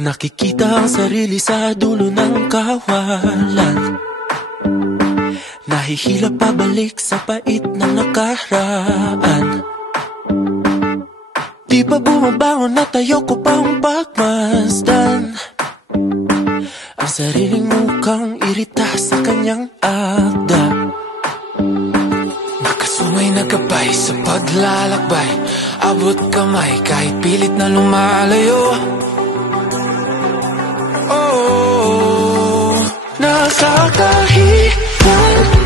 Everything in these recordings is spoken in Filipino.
Nakikita ang sarili sa dulo ng kawalan. Nahihila pabalik sa pait ng nakaraan. Di ba bumabangon at ayoko pang pagmasdan ang sariling mukhang irita sa kanyang akda. Nakasumay na gabay sa paglalakbay, abot kamay kahit pilit na lumalayo. Oh, nakakahiyan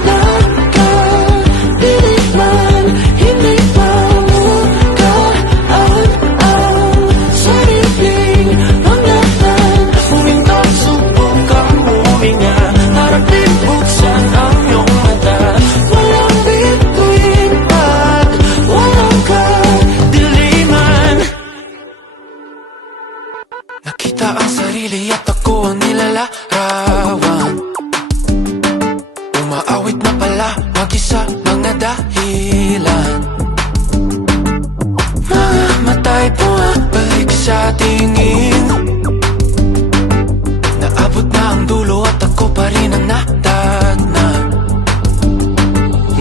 na ka, pilit man, hindi mamukaan ang sariling hangganan. Huminto, subukang huminga, harapin, buksan ang iyong mata. Walang bituin at walang kadiliman. nakita ang sarili at ako ang nilalarawan. Umaawit na pala mag-isa mga dahilan. Mga matay bumabalik sa tingin. Naabot na ang dulo at ako pa rin ang natagnan.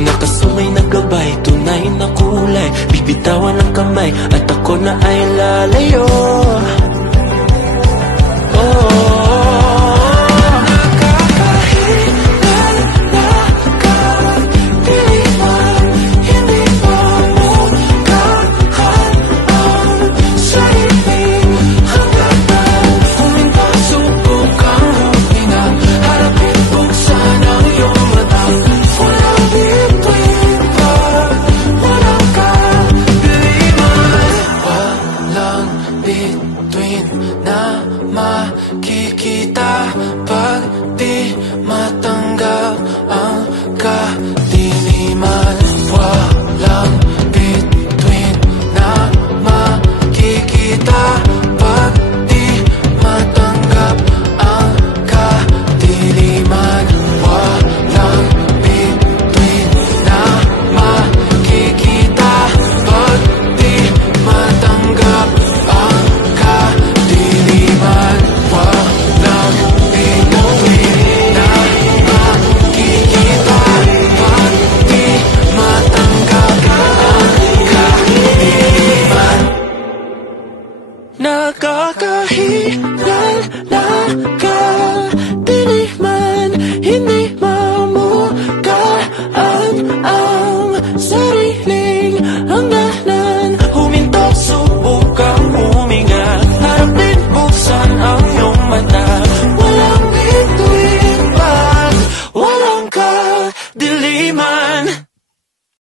Nakasumay na gabay, tunay na kulay, bibitawan ang kamay at ako na ay lalayo. Bituin na makikita pag di matanggap ang kadiliman. Walang bituin na makikita pag di matanggap ang kadiliman. Walang bituin na makikita pag di matanggap ang kadiliman. Walang bituin na makikita pag di matanggap ang kadiliman. Nakakahiyan na ka, pilit man, hindi mamukaan ang sarili.